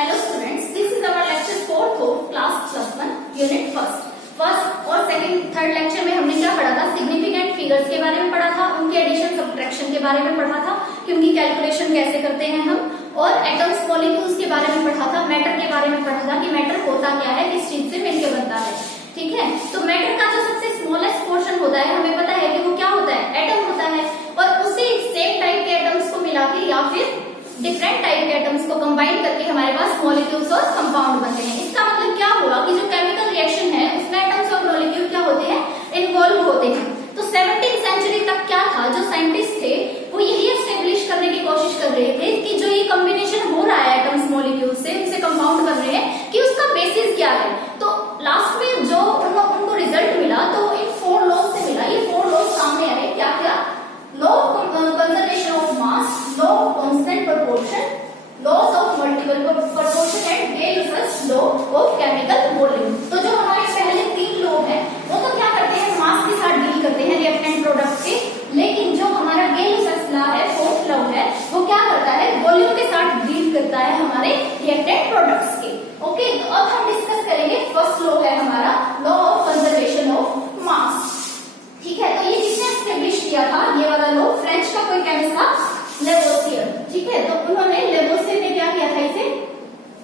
Hello students, this is our lecture 4th of class +1 unit first और second third lecture में हमने क्या पढ़ा था, सिग्निफिकेंट फिगर्स के बारे में पढ़ा था, उनके एडिशन सब्ट्रैक्शन के बारे में पढ़ा था कि उनकी कैलकुलेशन कैसे करते हैं हम, और एटम्स मॉलिक्यूल्स के बारे में पढ़ा था, मैटर के बारे में पढ़ा था कि मैटर होता क्या है, किस चीज से मिलकर बनता है। ठीक है, तो मैटर का जो सबसे स्मॉलेस्ट पोर्शन होता है हमें पता है कि वो क्या होता है, एटम होता है, और उसी सेम टाइप के एटम्स को मिला के या फिर डिफरेंट टाइप के एटम्स को कंबाइन करके हमारे पास मॉलिक्यूल्स और कंपाउंड बनते हैं। इसका मतलब क्या हुआ कि जो केमिकल रिएक्शन है उसमें एटम्स और मॉलिक्यूल क्या होते हैं, इन्वॉल्व होते हैं। तो 17वीं सेंचुरी तक क्या था, जो साइंटिस्ट थे वो यही एस्टेब्लिश करने की कोशिश कर रहे थे कि जो ये कॉम्बिनेशन हो रहा है एटम्स मॉलिक्यूल से, उनसे कंपाउंड कर रहे हैं, कि उसका बेसिस क्या है। तो लास्ट में जो उनको रिजल्ट मिला तो इन 4 लॉज से मिला। ये 4 लॉज सामने आए, क्या क्या, law of conservation of mass, law of constant proportion, laws of multiple proportion and Gay Lussac's law of chemical volume. तो जो हमारे पहले 3 लॉ है वो तो क्या करते हैं, मास के साथ डील करते हैं रिएक्टेंट प्रोडक्ट के, लेकिन जो हमारा गैलियस लॉ है, 4th लॉ है, वो क्या करता है, वॉल्यूम के साथ डील करता है हमारे रिएक्टेंट प्रोडक्ट्स के। ओके, तो अब हम डिस्कस करेंगे फर्स्ट लॉ है हमारा लॉ ऑफ कंजर्वेशन ऑफ मास। ठीक है, तो ये किसने एस्टेब्लिश किया था, ये वाला लॉ, फ्रेंच का कोई केमिस्ट था, लेवोसियर। ठीक है, तो उन्होंने लेवोसियर ने क्या किया था, इसे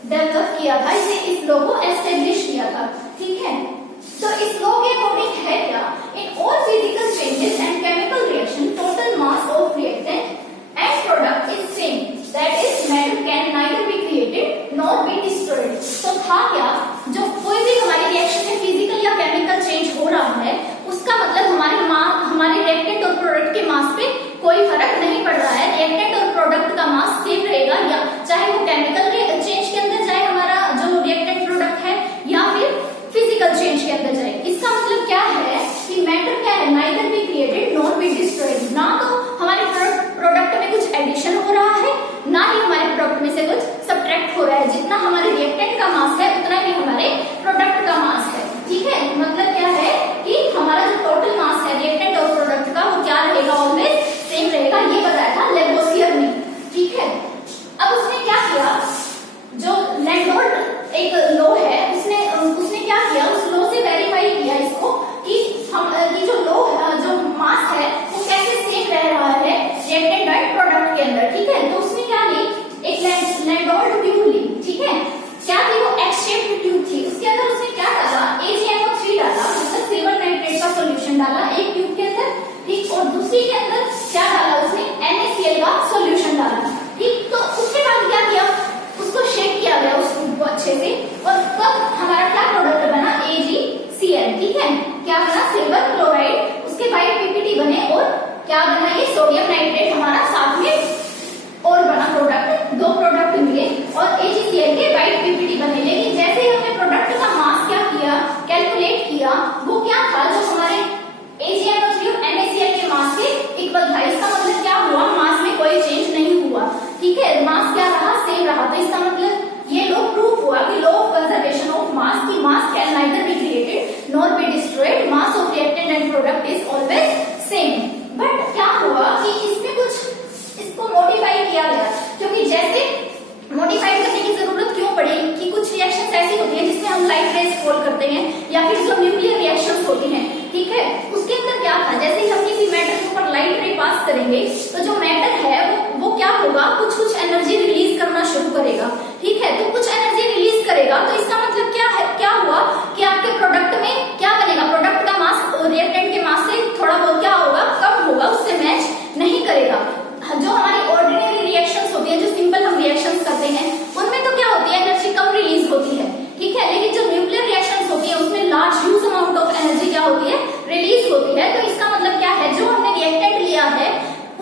डेवलप किया था, इसे इस लॉ को एस्टेब्लिश किया था। ठीक है, तो इस लॉ के अकॉर्डिंग है क्या, in all physical changes and chemical reaction total mass of reactant and product is same, that is matter can neither be created nor be destroyed. तो था क्या, जो कोई भी हमारी रिएक्शन में फिजिकल या केमिकल चेंज हो रहा है उसका मतलब हमारे रिएक्टेंट और प्रोडक्ट के मास पे कोई फर्क नहीं पड़ रहा है। रिएक्टेंट और प्रोडक्ट का मास सेम रहेगा, या चाहे वो केमिकल चेंज के अंदर जाए हमारा जो रिएक्टेंट प्रोडक्ट है, या फिर फिजिकल चेंज के अंदर जाए। इसका मतलब क्या है कि मैटर क्या है, neither be created nor be destroyed. ना तो हमारे प्रोडक्ट में कुछ एडिशन हो रहा है, ना ही हमारे प्रोडक्ट में से कुछ सब्ट्रैक्ट हो रहा है। जितना हमारे रिएक्टेंट का मास है उतना ही हमारे प्रोडक्ट का मास है। ठीक है, मतलब क्या है कि हमारा जो टोटल मास है रिएक्टेंट और प्रोडक्ट का वो क्या रहेगा, ऑलवेज सेम रहेगा। ये बताया था लेवोसियर ने। ठीक है, अब उसने क्या किया, जो लैंडोल्ट एक लॉ है उसने क्या किया, उस लॉ से वेरीफाई किया इसको कि जो लॉ जो मास है वो कैसे सेम रह रहा है रिएक्टेंट एंड प्रोडक्ट के अंदर। ठीक है, तो उसने क्या ली, एक लैंडोल्ट ट्यूब ली। ठीक है, क्या थी वो, एक्स शेप्ड ट्यूब थी। उसके अंदर उसने क्या डाला, AgNO3 डाला, मतलब सिल्वर नाइट्रेट का सॉल्यूशन डाला एक ट्यूब के अंदर। ठीक, और दूसरी के अंदर क्या डाला उसने, NaCl का सॉल्यूशन डाला। ठीक, तो उसके बाद क्या किया, उसको शेक किया गया उस ट्यूब को अच्छे से, और तब हमारा क्या प्रोडक्ट बना, AgCl। ठीक है, क्या बना, सिल्वर क्लोराइड, उसके वाइट पीपीटी बने, और क्या बना, ये सोडियम नाइट्रेट हमारा साथ में और बना प्रोडक्ट, 2 प्रोडक्ट मिले और AgCl के वाइट पीपीटी बने। लेकिन जैसे ही हमने प्रोडक्ट का मास क्या किया, कैलकुलेट किया, वो क्या था, जो हमारे AgNO3 और NaCl के मास के इक्वल था। इसका मतलब क्या हुआ, मास में कोई चेंज नहीं हुआ। ठीक है, मास क्या रहा, सेम रहा। तो इसका मतलब ये लॉ प्रूफ हुआ कि law of conservation of mass, की mass can neither be created nor be destroyed, mass of reactant and product is always same. But क्या हुआ कि इसमें कुछ इसको मॉडिफाई किया गया, क्योंकि जैसे मॉडिफाई करने की जरूरत क्यों पड़ी कि कुछ रिएक्शंस ऐसी होती हैं जिसमें हम लाइट रेज फॉल करते हैं, या फिर जो न्यूक्लियर रिएक्शंस होती हैं। ठीक है, उसके अंदर क्या था, जैसे ही हम किसी मैटर के ऊपर लाइट रे पास करेंगे तो जो मैटर है वो क्या होगा, कुछ एनर्जी रिलीज करना शुरू करेगा। ठीक है, तो कुछ एनर्जी रिलीज करेगा, तो इसका मतलब क्या है, क्या हुआ कि आपके प्रोडक्ट में क्या बनेगा, प्रोडक्ट का मास रिएक्टेंट के मास से थोड़ा बहुत क्या होगा, कम होगा, उससे मैच नहीं करेगा। जो हमारी ऑर्डिनरी रिएक्शंस होती है, जो सिंपल हम रिएक्शंस करते हैं, उनमें तो क्या होती है, एनर्जी कम रिलीज होती है। ठीक है, लेकिन जो न्यूक्लियर रिएक्शंस होती है उसमें large huge amount of energy क्या होती है, रिलीज होती है। तो इसका मतलब क्या है, जो हमने रिएक्टेंट लिया है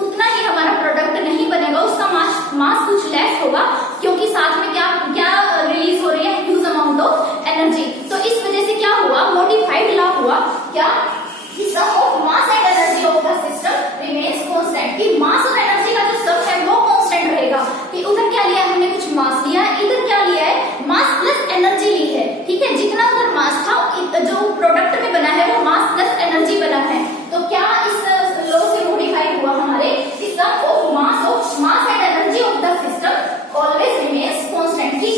उतना ही हमारा प्रोडक्ट नहीं बनेगा, उसका मास कुछ लेस होगा, क्योंकि साथ में क्या रिलीज हो रही है, ह्यूज अमाउंट ऑफ एनर्जी। तो इस वजह से क्या हुआ, मॉडिफाइड लॉ हुआ, क्या, sum of mass and energy of the system remains constant, कि मास और एनर्जी का जो सम है वो कांस्टेंट रहेगा। कि उधर क्या लिया है हमने, कुछ मास लिया है, इधर क्या लिया है, मास प्लस एनर्जी ली है। ठीक है, जितना उधर मास था जो प्रोडक्ट में बना है वो मास प्लस एनर्जी बना है। तो क्या इस लॉ से मॉडिफाई हुआ, हमारे sum of mass and energy of the system always remains constant, कि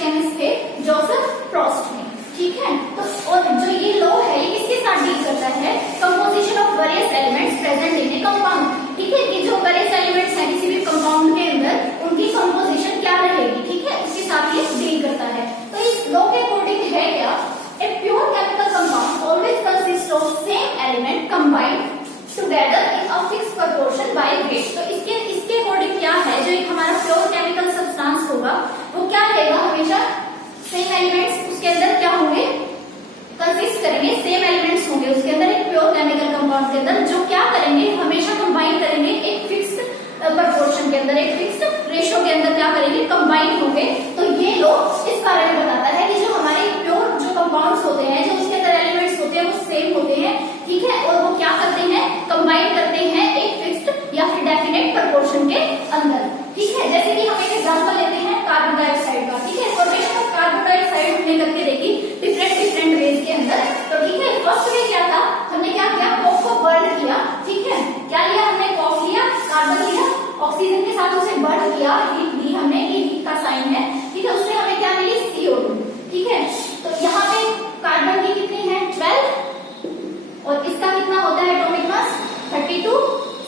केमिस्ट थे जोसेफ फ्रॉस्ट ने, ठीक है। तो और जो ये लॉ है ये किसके साथ डील करता है, composition of various elements present in A compound, ठीक है, कि जो वेरियस एलिमेंट्स हैं किसी भी कंपाउंड के अंदर उनकी कंपोजिशन क्या रहेगी, ठीक है, उसके साथ ये डील करता है। तो इस लॉ के अकॉर्डिंग है क्या, a pure chemical compound always consist of same element combined together in a fixed proportion bye weight. तो इसके अकॉर्डिंग क्या है, जो एक हमारा प्योर केमिकल सब्सटेंस होगा वो क्या रहेगा, हमेशा सेम एलिमेंट्स उसके अंदर क्या होंगे, कंसिस्ट करेंगे, सेम एलिमेंट्स होंगे उसके अंदर एक प्योर केमिकल कंपाउंड के अंदर, जो क्या करेंगे, हमेशा कंबाइन करेंगे एक फिक्स्ड प्रोपोर्शन के अंदर, एक फिक्स्ड रेशियो के अंदर क्या करेंगे, कंबाइन होंगे। तो ये लो इस बारे में बताता है कि जो हमारे प्योर जो कंपाउंड्स होते हैं, जो उसके अंदर एलिमेंट्स होते हैं वो सेम होते हैं, ठीक है, और वो क्या करते हैं, कंबाइन करते हैं एक फिक्स्ड या फिर डेफिनेट प्रोपोर्शन के अंदर, ठीक है। जैसे कि हम एक एग्जांपल लेते हैं कार्बन डाइऑक्साइड का, ठीक है, फॉर्मेशन ऑफ कार्बन डाइऑक्साइड हमने करके देखी डिफरेंट वेज के अंदर। तो ठीक है, फर्स्ट वे क्या था, हमने क्या किया, कॉक को बर्न किया, ठीक है, क्या लिया हमने, कॉक लिया, कार्बन लिया, ऑक्सीजन के साथ उसे बर्न किया, हीट दी हमने, ये हीट का साइन है, ठीक है, उससे हमें क्या मिली, CO2, ठीक है। तो यहाँ पे कार्बन की कितनी है 12 और इसका कितना होता है एटॉमिक मास 32,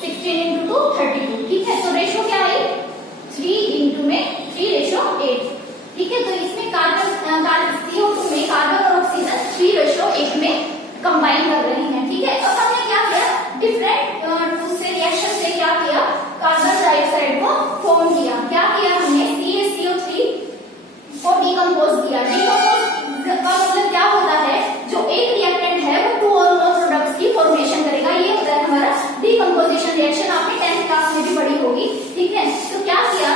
16 into 2 32, ठीक है। तो रेशो क्या आई 3 into में 3:8, ठीक है। तो इसमें कार्बन CO2 में कार्बन और ऑक्सीजन 3:8 में कंबाइन कर रहे हैं, ठीक है। अब हमने क्या किया, डिफरेंट उससे रिएक्शन से क्या किया, कार्बन डाइऑक्साइड को फॉर्म किया, क्या किया हमने, CaCO3 को डिकम्पोज किया। डिकम्पोज का मतलब क्या होता है, जो एक रिएक्टेंट है वो 2 और मोर प्रोडक्ट्स की फॉर्मेशन करेगा, ये होता है हमारा डिकम्पोजिशन रिएक्शन, आपने 10th क्लास में भी पढ़ी होगी, ठीक है। तो क्या किया,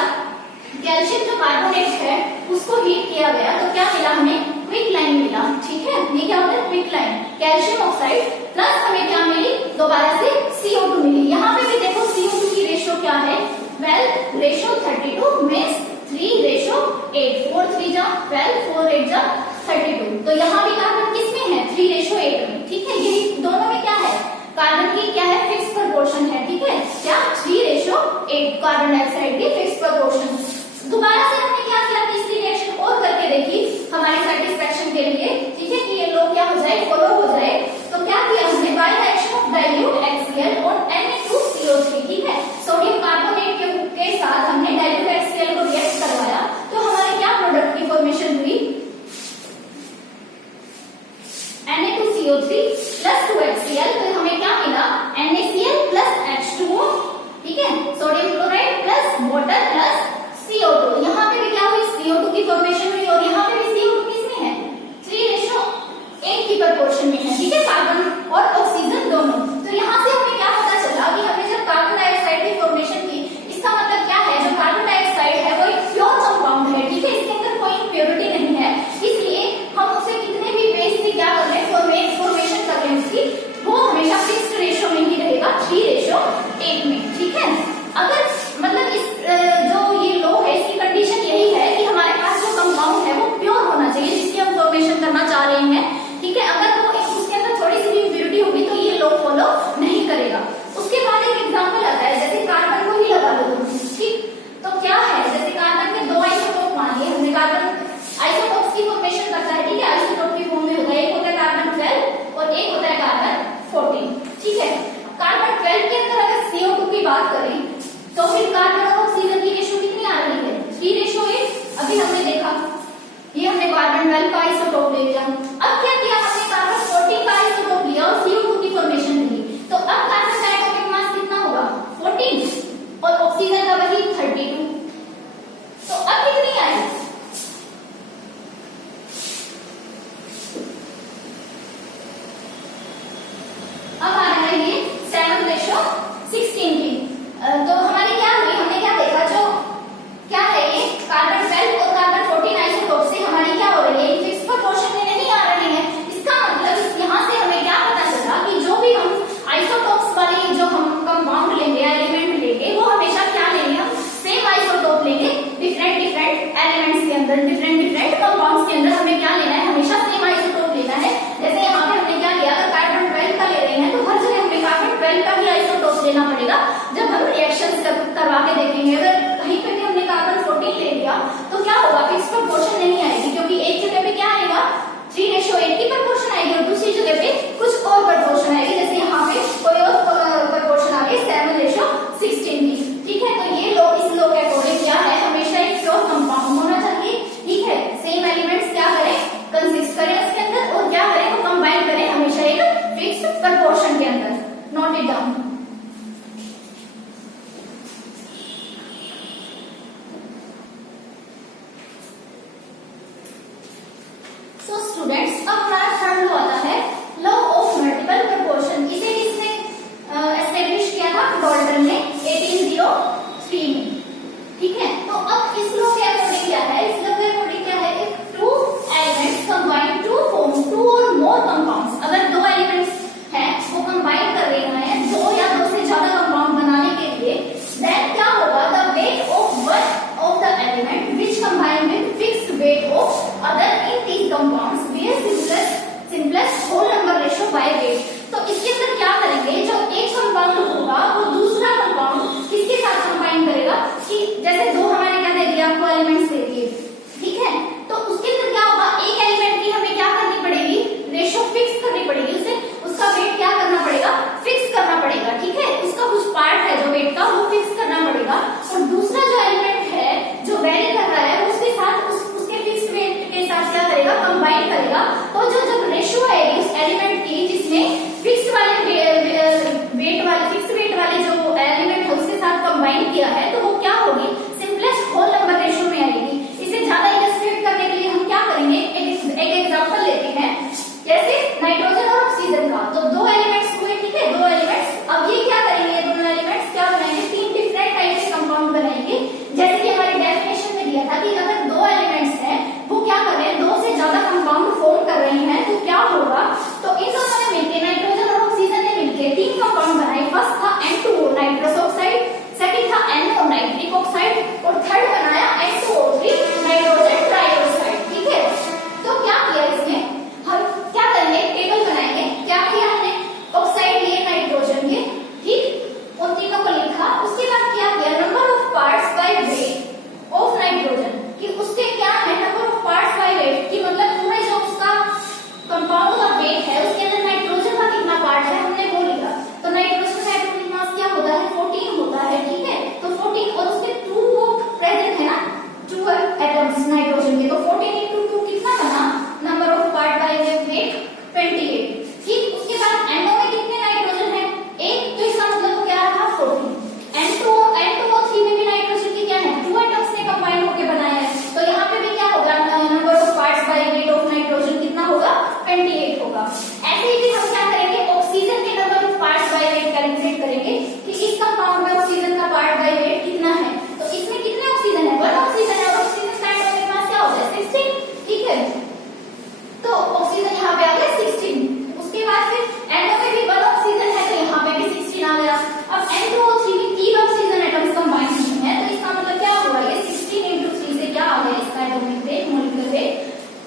कैल्शियम जो कार्बोनेट है उसको हीट किया गया, तो क्या मिला हमें, क्विक लाइन मिला, ठीक है, ये क्या होता है quick line, calcium oxide plus हमें क्या मिली, दोबारा से CO2 मिली। यहाँ पे भी देखो CO2 की रेशियो क्या है, 12:32 में 3:8, 4 3 जा 12, 4 8 जा 32। तो यहाँ भी कार्बन किसमें है, 3:8 में, ठीक है। ये दोनों में क्या है, कार्बन की क्या है, फिक्स प्रोपोर्शन है, ठीक है, क्या 3:8 कार्बन डाइऑक्साइड की फिक्स प्रोपोर्शन। दोबारा से हमने क्या किया, तीसरी रिएक्शन और करके देखी हमारे सेटिस्फेक्शन के लिए, ठीक है, कि ये लो क्या हो जाए, फॉलो हो जाए। तो क्या किया हमने, by the action of dilute HCl on Na2CO3, ठीक है, सोडियम कार्बोनेट के साथ हमने डाइल्यूट HCl को रिएक्ट करवाया, तो हमारे क्या प्रोडक्ट की फॉर्मेशन हुई, Na2CO3 प्लस 2HCl, तो हमें क्या मिला, NaCl प्लस H2O, ठीक है, sodium chloride plus water plus CO2। यहाँ पे भी क्या हुई, CO2 की फॉर्मेशन हुई, और यहाँ पे भी CO2 किसमें है, 3:8 की प्रोपोर्शन में है, ठीक है, कार्बन और ऑक्सीजन दोनों। तो यहाँ से हमें क्या पता चला कि हमने जब कार्बन डाइऑक्साइड की फॉर्मेशन की, इसका मतलब क्या है, जो कार्बन डाइऑक्साइड है वो एक प्योर कंपाउंड है, ठीक है, इसके अंदर कोई इम्प्योरिटी नहीं है, इसलिए हम उसे कितने भी बेस से क्या कर रहे हैं, फॉर्मेशन कर रहे हैं उसकी, वो हमेशा फिक्स्ड रेशियो में ही रहेगा, 3:8 में, ठीक है। अगर मतलब इस जो ये लो है इसकी कंडीशन यही है कि हमारे पास जो कंपाउंड है वो प्योर होना चाहिए, जिसकी हम फॉर्मेशन करना चाह रहे हैं, ठीक है। अगर वो उसके अंदर थोड़ी सी भी इम्प्योरिटी होगी तो ये लो फॉलो नहीं करेगा। उसके बाद एक एग्जांपल आता है, जैसे कार्बन को ही लगा लो तुम, ठीक, तो क्या है, जैसे कार्बन के 2 आइसोटोप मान लिए हमने, कार्बन आइसोटोप्स की फॉर्मेशन करता है, ठीक है, आइसोटोप की फॉर्म में होता है, एक होता है कार्बन 12 और एक होता है कार्बन 14, ठीक है। कार्बन 12 के अंदर अगर CO2 की बात करें तो फिर कार्बन और ऑक्सीजन की रेशियो कितनी आ रही है, 3:8। अभी हमने देखा, ये हमने कार्बन 12 का आइसोटोप ले लिया, अब क्या किया हमने, कार्बन 14 का आइसोटोप लिया और CO2 की फॉर्मेशन मिली, तो अब कार्बन का एटॉमिक मास कितना होगा 14 और ऑक्सीजन का वही 32। तो अब कितनी आई, अब आ रहा है ये 7:16 की। तो हमारी क्या हुई, हमने क्या देखा, जो क्या है ये कार्बन 12 और कार्बन 14 आइसोटोप से हमारी क्या हो रही है, फिक्स प्रोपोर्शन में नहीं आ रहे हैं। इसका मतलब यहाँ से हमें क्या पता चला कि जो भी हम आइसोटोप्स वाली जो हम कंपाउंड लेंगे, एलिमेंट लेंगे, वो हमेशा क्या लेंगे, हम सेम आइसोटोप लेंगे, डिफरेंट एलिमेंट्स के अंदर, डिफरेंट कंपाउंड्स के अंदर हमें क्या लेना है, हमेशा सेम आइसोटोप लेना है। जैसे यहाँ पे हमने क्या लिया, अगर कार्बन 12 का ले रहे हैं तो हर जगह हमें कार्बन 12 का ही आइसोटोप लेना पड़ेगा। जब हम रिएक्शंस करवा के देखेंगे, अगर कहीं पे भी हमने कार्बन 14 ले लिया तो क्या होगा, फिक्स प्रोपोर्शन नहीं आएगा, सो स्टूडेंट्स, अब हमारा थर्ड लॉ आता है लॉ ऑफ मल्टीपल प्रोपोर्शन। इसे किसने एस्टेब्लिश किया था? डॉल्टन ने 1803 में। ठीक है, तो अब इस लॉ के अकॉर्डिंग क्या है? इस लॉ के अकॉर्डिंग क्या है? If two elements combine to form two or more compounds, अगर दो एलिमेंट्स हैं वो कंबाइन कर रहे हैं दो या दो से ज्यादा कंपाउंड बनाने के लिए, देन क्या होगा? The weight of one of the element which combine with fixed weight of other in these compounds be a simplest whole number ratio by weight. तो इसके अंदर क्या करेंगे? जो एक कंपाउंड होगा वो दूसरा कंपाउंड किसके साथ कंबाइन करेगा? कि जैसे दो हमारे क्या दे दिए आपको? एलिमेंट्स दे दिए, ठीक है, तो उसके अंदर क्या होगा? एक एलिमेंट की हमें क्या करनी पड़ेगी? रेशियो फिक्स करनी पड़ेगी, उसे उसका वेट क्या करना पड़ेगा? फिक्स करना पड़ेगा, ठीक है, उसका कुछ पार्ट है जो वेट का वो फिक्स करना पड़ेगा। और दूसरा जो एलिमेंट है जो वेरी कर रहा है उसके साथ उसके फिक्स वेट के साथ क्या करेगा? कंबाइन करेगा। तो जो जब रेशियो आएगी उस एलिमेंट की जिसमें फिक्स्ड वाले वेट वाले जो एलिमेंट है उसके साथ कंबाइन किया है, तो वो क्या होगी? सिंपलेस्ट होल नंबर रेशियो में आएगी। इसे ज्यादा इलस्ट्रेट करने के लिए हम क्या करेंगे? एक एग्जांपल लेते हैं, जैसे नाइट्रोजन और ऑक्सीजन का। तो दो एलिमेंट्स हुए, ठीक है, दो एलिमेंट्स। अब ये क्या करेंगे? दोनों एलिमेंट्स क्या बनाएंगे? तीन डिफरेंट टाइप के कंपाउंड बनाएंगे। जैसे कि हमारी डेफिनेशन में दिया था कि अगर दो एलिमेंट्स हैं वो क्या कर रहे हैं? दो से ज्यादा कंपाउंड फॉर्म कर रहे हैं, तो क्या होगा? तो इन दोनों ने मिलकर, नाइट्रोजन और ऑक्सीजन ने मिलकर तीन कंपाउंड बनाए। फर्स्ट था N2O नाइट्रस ऑक्साइड, सेकंड था NO नाइट्रिक ऑक्साइड और थर्ड बनाया N2O3 नाइट्रोजन ट्राइऑक्साइड। ठीक है, तो क्या किया इसमें? हम क्या करेंगे? टेबल बनाएंगे। क्या किया हमने? ऑक्साइड लिए नाइट्रोजन के, ठीक, उन तीनों को लिखा। उसके बाद क्या किया? Number of parts by weight of nitrogen, कि उसके क्या है? Number of parts by weight, कि मतलब पूरे जो उसका कंपाउंड का वेट है उसके अंदर नाइट्रोजन का कितना पार्ट है हमने वो लिखा। तो नाइट्रोजन का एटॉमिक मास क्या होता है? 14 होता है, ठीक है, तो 14 और उसके 2 वो प्रेजेंट है ना, 2 एटम्स नाइट्रोजन के, तो 14 into 2 कितना बना? Number of part by weight 28। ठीक, उसके बाद NO में कितने नाइट्रोजन है? एक, तो इसका मतलब क्या रहा? 14। N2O3 में भी नाइट्रोजन की क्या है? 2 एटम्स ने कंबाइन होकर बनाया है, तो यहाँ पे भी क्या होगा? Number of parts by weight of nitrogen कितना होगा? 28 होगा। ऐसे ही फिर हम क्या करेंगे? ऑक्सीजन के number of parts by weight calculate करेंगे कि इस कंपाउंड में ऑक्सीजन का पार्ट बाय वेट कितना है। तो इसमें कितने ऑक्सीजन है? 1 ऑक्सीजन है, और ऑक्सीजन का एटॉमिक मास क्या होता है? 16, ठीक है, तो ऑक्सीजन यहाँ पे आ गया 16। उसके बाद फिर NO में भी 1 ऑक्सीजन है, तो यहाँ पे भी 16 आ गया। अब N2O3 में 3 ऑक्सीजन एटम्स कंबाइन हुए हैं, तो इसका मतलब क्या हुआ? ये 16 into 3 से क्या आ गया? इसका एटॉमिक वेट, मॉलिक्यूलर वेट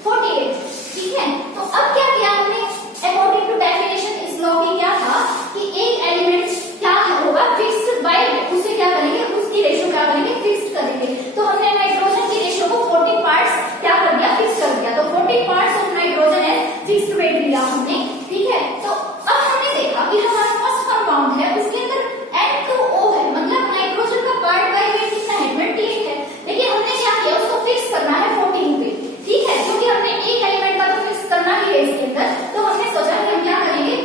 48। ठीक है, तो अब क्या किया हमने? अकॉर्डिंग टू डेफिनेशन इस लॉ की क्या था कि एक एलिमेंट क्या होगा? फिक्स्ड बाय वेट, उसे क्या करेंगे? उसकी रेशियो क्या करेंगे? फिक्स्ड करेंगे। तो हमने नाइट्रोजन की रेशियो को 40 पार्ट्स क्या कर दिया? फिक्स कर दिया। तो 40 पार्ट्स ऑफ नाइट्रोजन है फिक्स्ड वेट लिया हमने, ठीक है। तो अब हमने देखा कि हमारा फर्स्ट कंपाउंड है उसके अंदर N2O है, मतलब नाइट्रोजन का पार्ट बाय वेट कितना है? 28 है, लेकिन हमने क्या किया? उसको फिक्स करना है 14 पे, ठीक है, क्योंकि हमने एक एलिमेंट का तो फिक्स करना ही है इसके अंदर। तो हमने सोचा कि हम क्या करेंगे?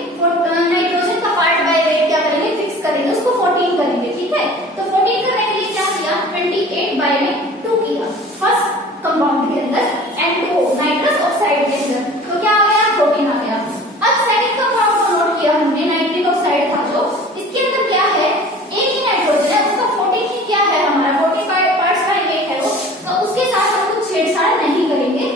नाइट्रोजन का पार्ट बाय वेट क्या करेंगे? फिक्स करेंगे, उसको 14 करेंगे, ठीक है। तो 14 करने के लिए क्या किया? 28 बाय में 2 किया फर्स्ट कंपाउंड के अंदर, N2O नाइट्रस ऑक्साइड के अंदर, तो क्या आ गया? 14 आ गया। अब सेकंड कंपाउंड को नोट किया हमने, नाइट्रिक ऑक्साइड था जो, इसके अंदर क्या है? एक ही नाइट्रोजन है, उसका 14 ही क्या है? हमारा 45 पार्ट्स बाय वेट है वो, तो उसके साथ हम कुछ छेड़छाड़ नहीं करेंगे।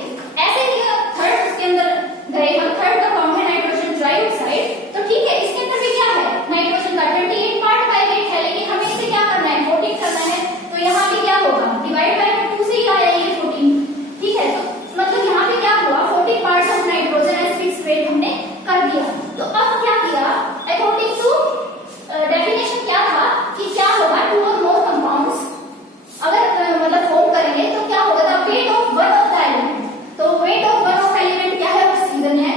ऐसे ही थर्ड उसके अंदर गए हम, थर्ड कंपाउंड है नाइट्रोजन ट्राइऑक्साइड, तो ठीक है, इसके अंदर भी क्या है? नाइट्रोजन का 28 पार्ट बाय वेट है, लेकिन हमें इसे क्या करना है? 14 करना है, तो यहाँ पे क्या होगा? डिवाइड बाय 2 से ही आया ये 14, ठीक है, तो मतलब यहाँ पे क्या हुआ? 40 parts of nitrogen as fixed weight हमने कर दिया। तो अब क्या किया? अकॉर्डिंग टू डेफिनेशन क्या था कि क्या होगा? 2 और मोर कंपाउंड्स अगर मतलब फॉर्म करेंगे तो क्या होगा? The weight of one of the element, तो weight of one of element क्या है? ऑक्सीजन है,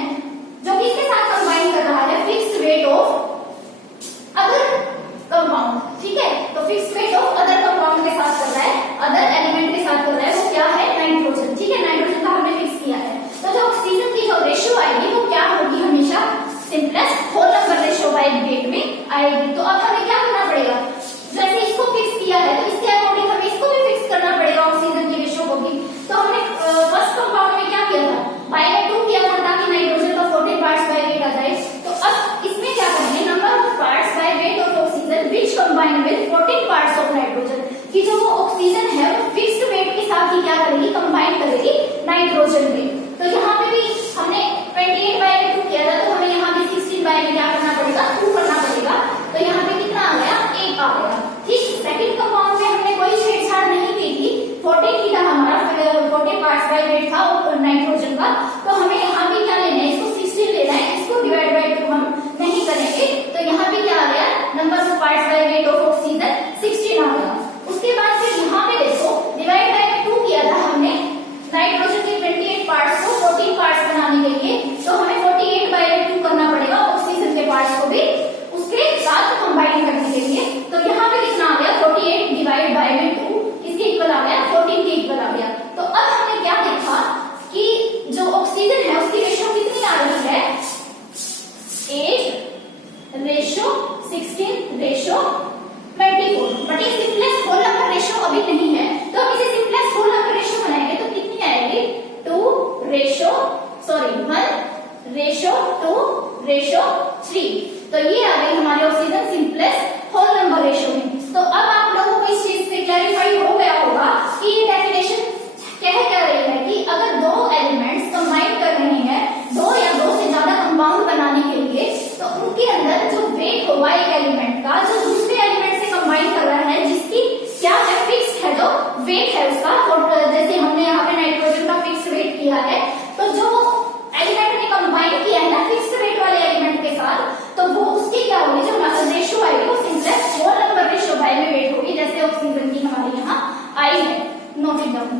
जो किसके साथ कंबाइन कर रहा है? Fixed weight of other compound, ठीक है, तो fixed weight of other compound के साथ कर रहा है, अदर एलिमेंट के साथ कर रहा है, वो क्या है? नाइट्रोजन, ठीक है, नाइट्रोजन का हमने फिक्स किया है। तो जो ऑक्सीजन की जो रेशियो आएगी वो क्या होगी? हमेशा simplest whole number ratio by weight में आएगी। तो अब हमें क्या करना पड़ेगा? जैसे इसको फिक्स किया है, तो इसके अकॉर्डिंग हमें इसको भी फिक्स करना पड़ेगा, ऑक्सीजन की रेशियो को भी। तो हमने फर्स्ट कंपाउंड में क्या किया था? बाय 2 कि जो वो ऑक्सीजन है वो फिक्स्ड वेट के साथ ही क्या करेगी, कंबाइन करेगी नाइट्रोजन में। तो यहाँ पे भी हमने 28 बाय 2 किया था, तो हमें यहाँ भी 16 बाय में क्या करना पड़ेगा, 2 करना पड़ेगा। तो यहाँ पे कितना आ गया, 1 आ गया। ठीक, सेकंड कंपाउंड में हमने कोई छेड़छाड़ नहीं की थी, 14 ही था हमारा, 14 पार्ट्स बाय वेट था नाइट्रोजन का। तो हमें यहाँ भी क्या लेना है, इसको 16 लेना है, इसको डिवाइड बाय 2 हम नहीं करेंगे। तो यहाँ पे क्या आ गया, number of parts by weight of oxygen 16 आ गया। उसके बाद फिर यहाँ पे देखो डिवाइड बाय 2 किया था हमने नाइट्रोजन के 28 पार्ट्स को 14 पार्ट्स बनाने के लिए, तो हमें 48 बाय 2 करना पड़ेगा ऑक्सीजन के पार्ट्स को भी उसके साथ कंबाइन करने के लिए। तो यहाँ पे कितना आ गया, 48 डिवाइड बाय 2 इसके इक्वल आ गया, 14 के इक्वल आ गया। तो अब हमने क्या देखा कि जो ऑक्सीजन है उसकी रेशो कितनी आ रही है, 8:16:24, बट ये सिंपलेस्ट होल नंबर रेशो अभी नहीं है, तो हम इसे सिंपलेस्ट होल नंबर रेशो बनाएंगे तो कितनी आएगी, 1:2:3। तो ये आ गई हमारी oxygen simplest whole number ratio में। तो अब आप लोगों को इस चीज से क्लैरिफाई हो गया होगा कि ये डेफिनेशन कह क्या रही है कि अगर दो एलिमेंट्स कंबाइन कर रहे हैं, दो या दो से ज्यादा कंपाउंड बनाने के लिए, तो उनके अंदर जो वेट होगा एक एलिमेंट का, जो दूसरे एलिमेंट से कंबाइन कर रहा है, जिसकी क्या है, फिक्स्ड है, जो वेट है उसका, जैसे हमने यहाँ पे नाइट्रोजन का फिक्स्ड वेट किया है, तो जो एलिमेंट ने कंबाइन किया है ना फिक्स्ड वेट वाले एलिमेंट के साथ, तो वो उसकी क्या होगी, जो रेशो आएगी वो simplest whole number ratio by में वेट होगी, जैसे ऑक्सीजन की हमारे यहाँ आई है। Note it down.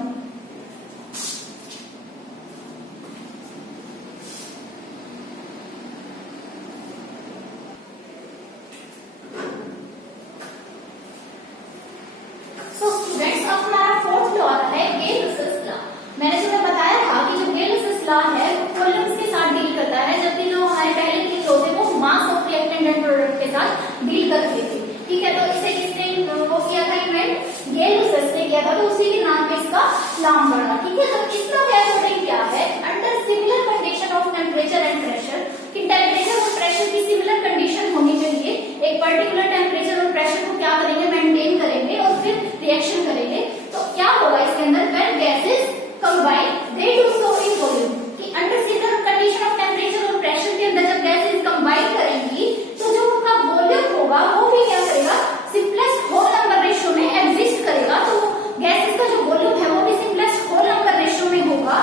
मैंने तुम्हें बताया था कि जो गेल-लुसाइस लॉ है वो कॉलम्स के साथ डील करता है, जबकि जो हमारे पहले के लॉ थे वो मास ऑफ रिएक्टेंट एंड प्रोडक्ट के साथ डील करते थे। ठीक है, तो इसे किसने वो किया था, इन्वेंट गेल-लुसाइस ने किया था, तो उसी के नाम पे इसका नाम पड़ा। ठीक है, तो इसका क्या अकॉर्डिंग क्या है, under similar condition of temperature and pressure, कि टेम्परेचर और प्रेशर की सिमिलर कंडीशन होनी चाहिए, एक पर्टिकुलर टेम्परेचर और प्रेशर को क्या करेंगे, मेंटेन करेंगे और फिर रिएक्शन करेंगे। तो क्या होगा इसके अंदर, when gases combine they do so in volume, कि under similar condition of temperature और प्रेशर के अंदर जब गैसेस कंबाइन करेंगी तो जो उनका वॉल्यूम होगा वो भी क्या करेगा, सिंपलेस्ट होल नंबर रेशियो में एग्जिस्ट करेगा। तो गैसेस का जो वॉल्यूम है वो भी सिंपलेस्ट होल नंबर रेशियो में होगा।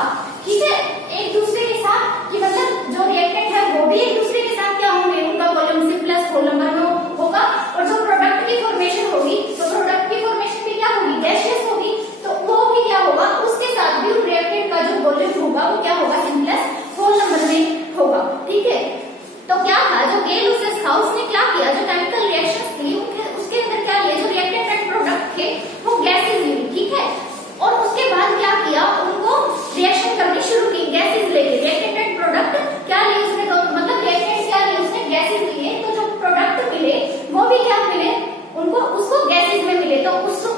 ठीक है, एक दूसरे के साथ, कि मतलब जो रिएक्टेंट है वो भी एक दूसरे के साथ क्या होंगे, उनका वॉल्यूम सिंपलेस्ट होल नंबर में होगा, और जो प्रोडक्ट की फॉर्मेशन होगी, तो प्रोडक्ट की फॉर्मेशन भी क्या होगी, गैसियस होगी, तो वो भी क्या होगा, उसके साथ भी रिएक्टेंट का जो वॉल्यूम होगा वो क्या होगा, सिंपलेस्ट होल नंबर में होगा। ठीक है, तो क्या था, जो गेल-लुसाइस था उसने क्या किया, जो केमिकल रिएक्शंस थी उसके अंदर क्या लिया, जो रिएक्टेंट एंड प्रोडक्ट थे वो गैसेस ली। ठीक है, और उसके बाद क्या किया, उनको रिएक्शन करनी शुरू की गैसेस लेके, रिएक्टेंट एंड प्रोडक्ट क्या लिए उसने, मतलब रिएक्टेंट क्या लिए उसने, गैसेस लिए, तो जो प्रोडक्ट मिले वो भी क्या मिले उनको, उसको गैसेस में मिले, तो उसको